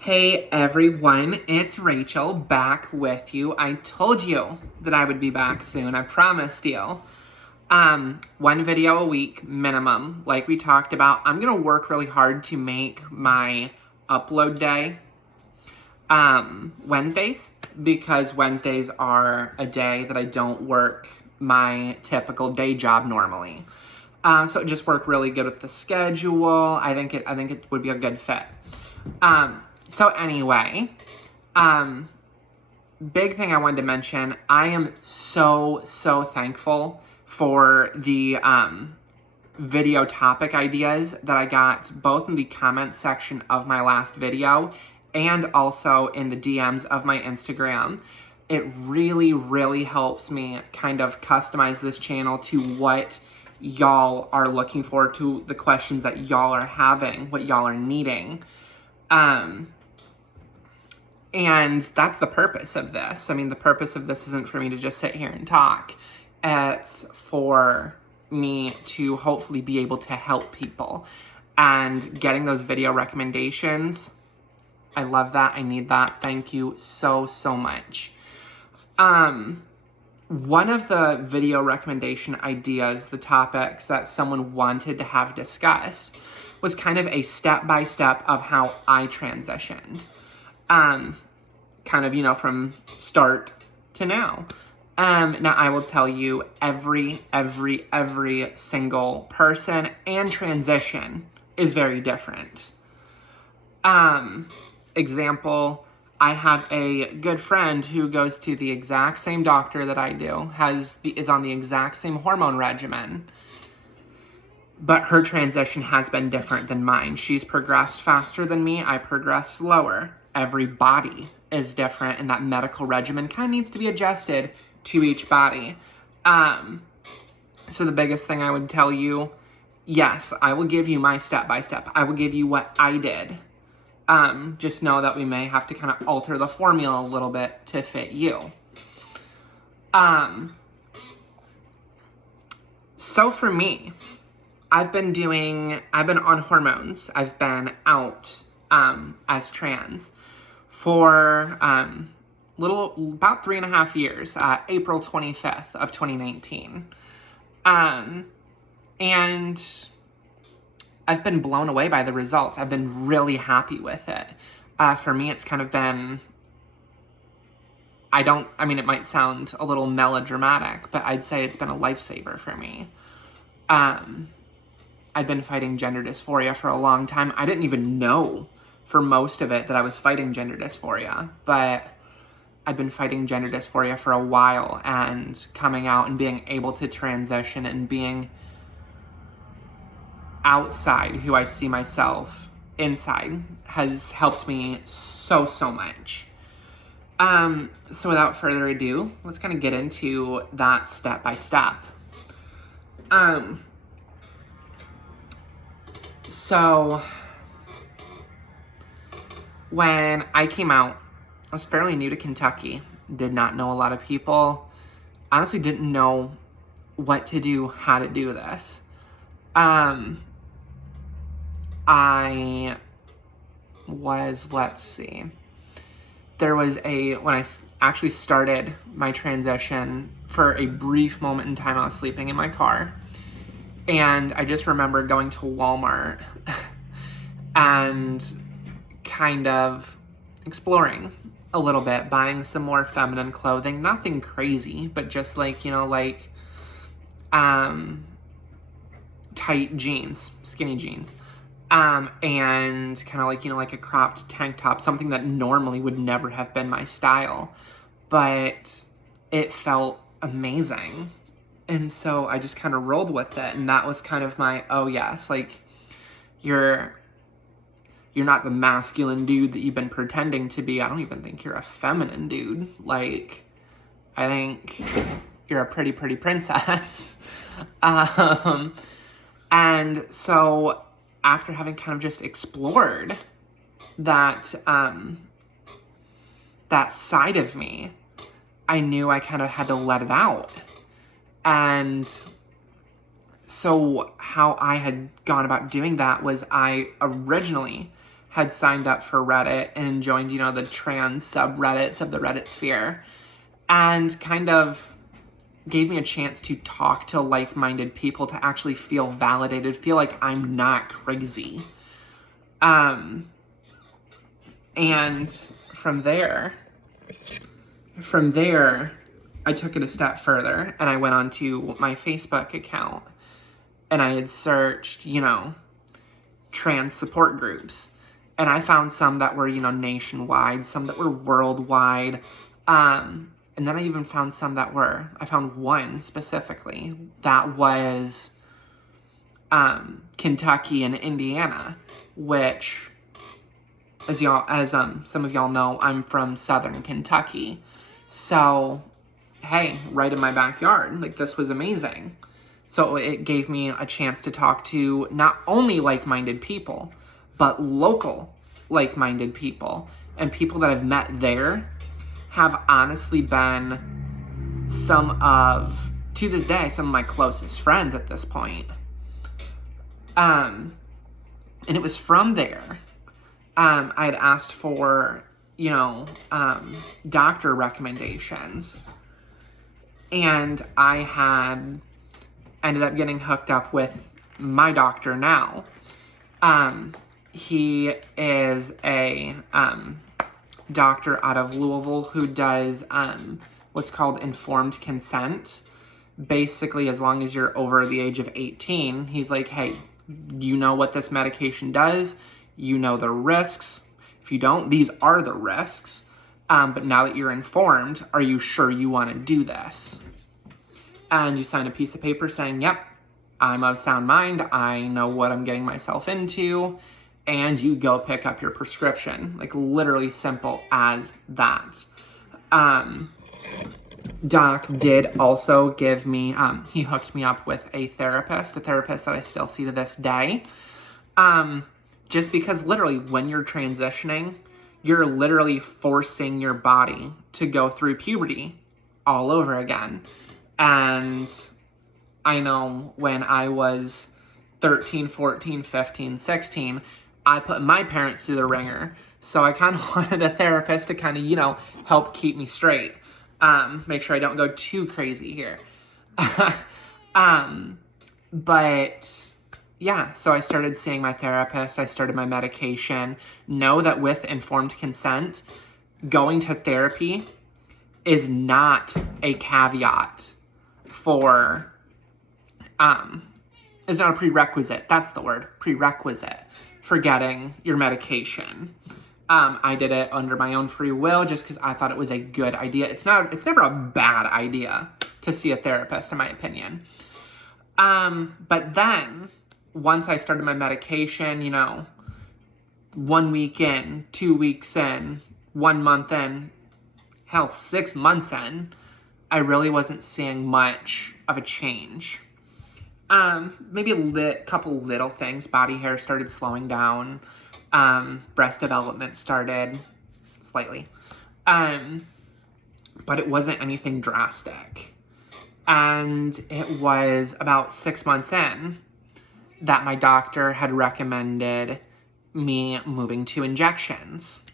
Hey everyone, it's Rachel back with you. I told you that I would be back soon. I promised you. One video a week minimum, like we talked about. I'm gonna work really hard to make my upload day Wednesdays, because Wednesdays are a day that I don't work my typical day job normally. So it just worked really good with the schedule. I think it would be a good fit. So anyway, big thing I wanted to mention, I am so thankful for the video topic ideas that I got both in the comment section of my last video and also in the DMs of my Instagram. It really helps me kind of customize this channel to what y'all are looking for, to the questions that y'all are having, what y'all are needing. And that's the purpose of this. I mean, the purpose of this isn't for me to just sit here and talk. It's for me to hopefully be able to help people. And getting those video recommendations, I love that. I need that. Thank you so much. One of the video recommendation ideas, the topics that someone wanted to have discussed, was kind of a step-by-step of how I transitioned. Kind of, from start to now. Now I will tell you, every single person and transition is very different. Example, I have a good friend who goes to the exact same doctor that I do, is on the exact same hormone regimen, but her transition has been different than mine. She's progressed faster than me, I progressed slower. Every body is different, and that medical regimen kind of needs to be adjusted to each body. So the biggest thing I would tell you, yes, I will give you my step-by-step. I will give you what I did. Just know that we may have to kind of alter the formula a little bit to fit you. So for me, I've been on hormones. I've been out as trans for about 3.5 years, April 25th of 2019. And I've been blown away by the results. I've been really happy with it. For me, it's kind of been, it might sound a little melodramatic, but I'd say it's been a lifesaver for me. I'd been fighting gender dysphoria for a long time. I didn't even know for most of it that I was fighting gender dysphoria, but I'd been fighting gender dysphoria for a while, and coming out and being able to transition and being outside who I see myself inside has helped me so much. So without further ado, let's kind of get into that step by step. So when I came out, I was fairly new to Kentucky, did not know a lot of people, honestly didn't know what to do, how to do this. I was, when I actually started my transition, for a brief moment in time, I was sleeping in my car, and I just remember going to Walmart and kind of exploring a little bit, buying some more feminine clothing, nothing crazy, but just tight jeans, skinny jeans, and kind of like a cropped tank top, something that normally would never have been my style, but it felt amazing. And so I just kind of rolled with it, and that was kind of my, oh yes, you're not the masculine dude that you've been pretending to be. I don't even think you're a feminine dude. I think you're a pretty princess. And so after having kind of just explored that side of me, I knew I kind of had to let it out. And so how I had gone about doing that was, I originally had signed up for Reddit and joined, you know, the trans subreddits of the Reddit sphere, and kind of gave me a chance to talk to like-minded people, to actually feel validated, feel like I'm not crazy. And from there, I took it a step further, and I went onto my Facebook account, and I had searched, you know, trans support groups. And I found some that were, you know, nationwide, some that were worldwide. And then I even found some that were, I found one specifically that was Kentucky and Indiana, which, as some of y'all know, I'm from Southern Kentucky. So, hey, right in my backyard, like, this was amazing. So it gave me a chance to talk to not only like-minded people, but local like-minded people. And people that I've met there have honestly been to this day, some of my closest friends at this point. And it was from there. I had asked for, you know, doctor recommendations. And I had ended up getting hooked up with my doctor now. He is a doctor out of Louisville who does what's called informed consent. Basically, as long as you're over the age of 18, he's like, hey, you know what this medication does, you know the risks. If you don't, these are the risks. But now that you're informed, are you sure you want to do this? And you sign a piece of paper saying, yep, I'm of sound mind, I know what I'm getting myself into, and you go pick up your prescription. Like, literally simple as that. Doc did also give me, he hooked me up with a therapist that I still see to this day. Just because literally when you're transitioning, you're literally forcing your body to go through puberty all over again. And I know when I was 13, 14, 15, 16, I put my parents through the ringer. So I kind of wanted a therapist to kind of, you know, help keep me straight. Make sure I don't go too crazy here. But yeah, so I started seeing my therapist. I started my medication. Know that with informed consent, going to therapy is not a caveat for, is not a prerequisite. That's the word, prerequisite for getting your medication. I did it under my own free will just because I thought it was a good idea. It's never a bad idea to see a therapist, in my opinion. But then, once I started my medication, you know, 1 week in, 2 weeks in, 1 month in, hell, 6 months in, I really wasn't seeing much of a change. Maybe a couple little things. Body hair started slowing down. Breast development started slightly. But it wasn't anything drastic. And it was about 6 months in that my doctor had recommended me moving to injections.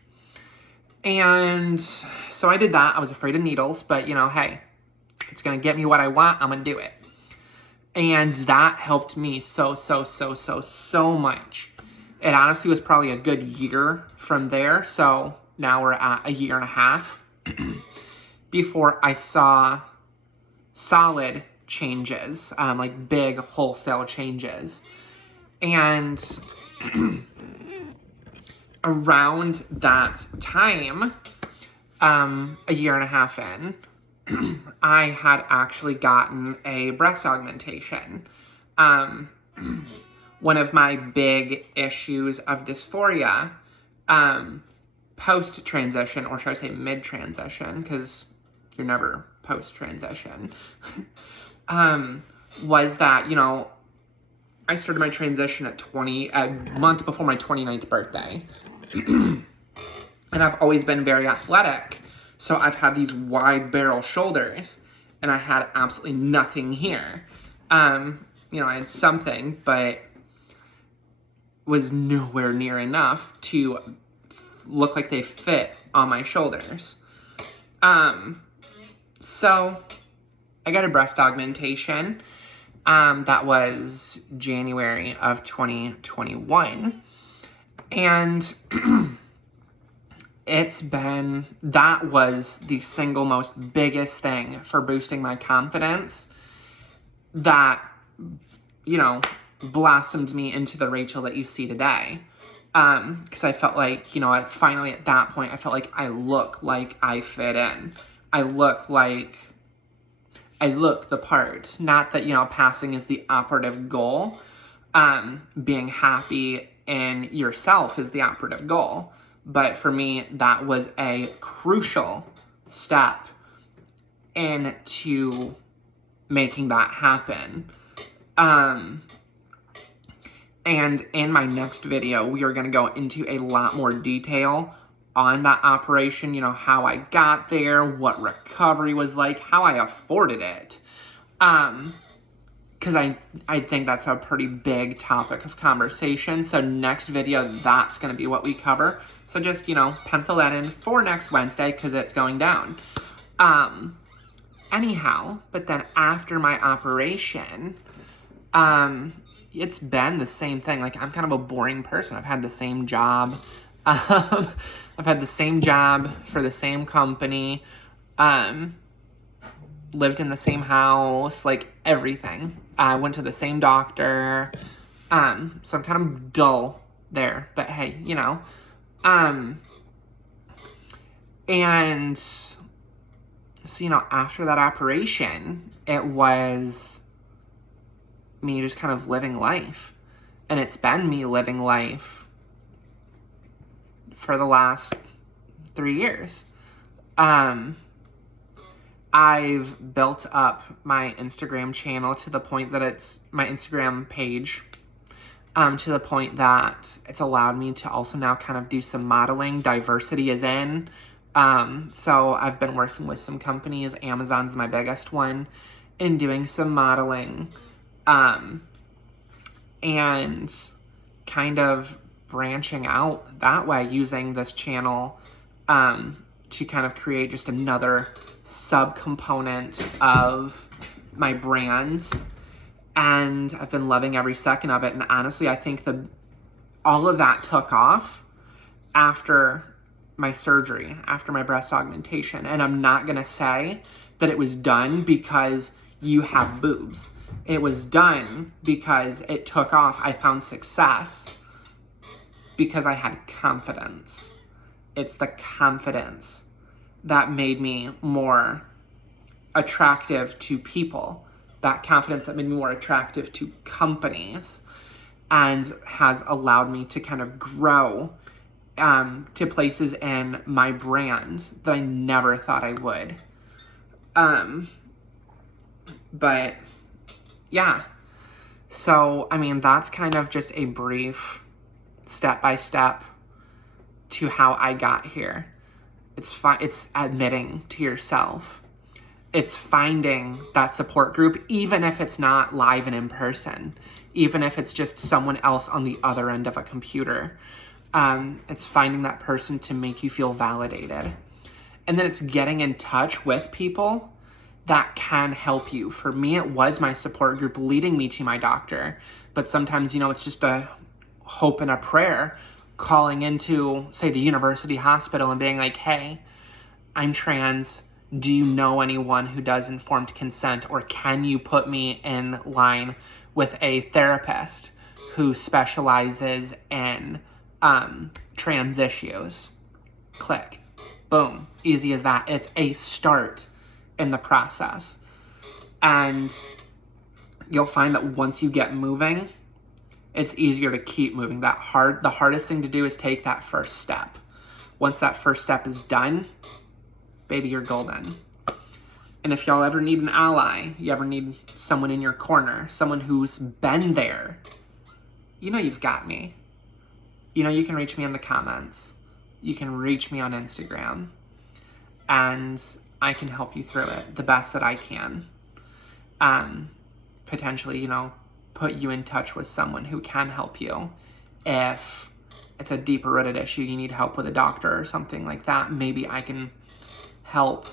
And so I did that. I was afraid of needles, but, you know, hey, if it's going to get me what I want, I'm going to do it. And that helped me so much. It honestly was probably a good year from there. So now we're at a year and a half before I saw solid changes, like big wholesale changes. And around that time, a year and a half in, I had actually gotten a breast augmentation. One of my big issues of dysphoria, post-transition, or should I say mid-transition, because you're never post-transition, was that, you know, I started my transition a month before my 29th birthday. And I've always been very athletic. So I've had these wide barrel shoulders, and I had absolutely nothing here. You know, I had something, but was nowhere near enough to look like they fit on my shoulders. So I got a breast augmentation. That was January of 2021. And that was the single most biggest thing for boosting my confidence that, blossomed me into the Rachel that you see today. Because I felt like, finally at that point, I felt like I look like I fit in. I look the part. Not that, passing is the operative goal. Being happy in yourself is the operative goal. But for me, that was a crucial step into making that happen. And in my next video, we are going to go into a lot more detail on that operation, how I got there, what recovery was like, how I afforded it. Because I think that's a pretty big topic of conversation. So next video, that's going to be what we cover. So just, pencil that in for next Wednesday because it's going down. Anyhow, but then after my operation, it's been the same thing. Like, I'm kind of a boring person. I've had the same job. I've had the same job for the same company. Lived in the same house, like everything. I went to the same doctor. So I'm kind of dull there. But hey, and so, after that operation, it was me just kind of living life. And it's been me living life for the last 3 years. I've built up my Instagram channel to the point that it's my Instagram page, to the point that it's allowed me to also now kind of do some modeling. Diversity is in. So I've been working with some companies. Amazon's my biggest one, in doing some modeling. And kind of branching out that way, using this channel to kind of create just another subcomponent of my brand. And I've been loving every second of it. And honestly, I think all of that took off after my surgery, after my breast augmentation. And I'm not going to say that it was done because you have boobs. It was done because it took off. I found success because I had confidence. It's the confidence that made me more attractive to people. That confidence that made me more attractive to companies, and has allowed me to kind of grow to places in my brand that I never thought I would. But yeah, so that's kind of just a brief step-by-step to how I got here. It's admitting to yourself. It's finding that support group, even if it's not live and in person, even if it's just someone else on the other end of a computer. It's finding that person to make you feel validated. And then it's getting in touch with people that can help you. For me, it was my support group leading me to my doctor. But sometimes, it's just a hope and a prayer, calling into, say, the university hospital and being like, hey, I'm trans. Do you know anyone who does informed consent? Or can you put me in line with a therapist who specializes in trans issues? Click. Boom. Easy as that. It's a start in the process. And you'll find that once you get moving, it's easier to keep moving. The hardest thing to do is take that first step. Once that first step is done, baby, you're golden. And if y'all ever need an ally, you ever need someone in your corner, someone who's been there, you've got me. You can reach me in the comments. You can reach me on Instagram. And I can help you through it the best that I can. Potentially, put you in touch with someone who can help you if it's a deeper rooted issue, you need help with a doctor or something like that, maybe I can help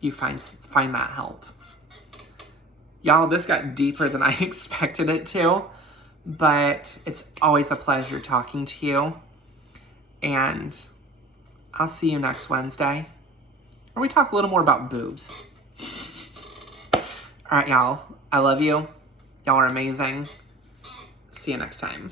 you find that help. Y'all, this got deeper than I expected it to, but it's always a pleasure talking to you. And I'll see you next Wednesday, where we talk a little more about boobs. All right, y'all. I love you. Y'all are amazing. See you next time.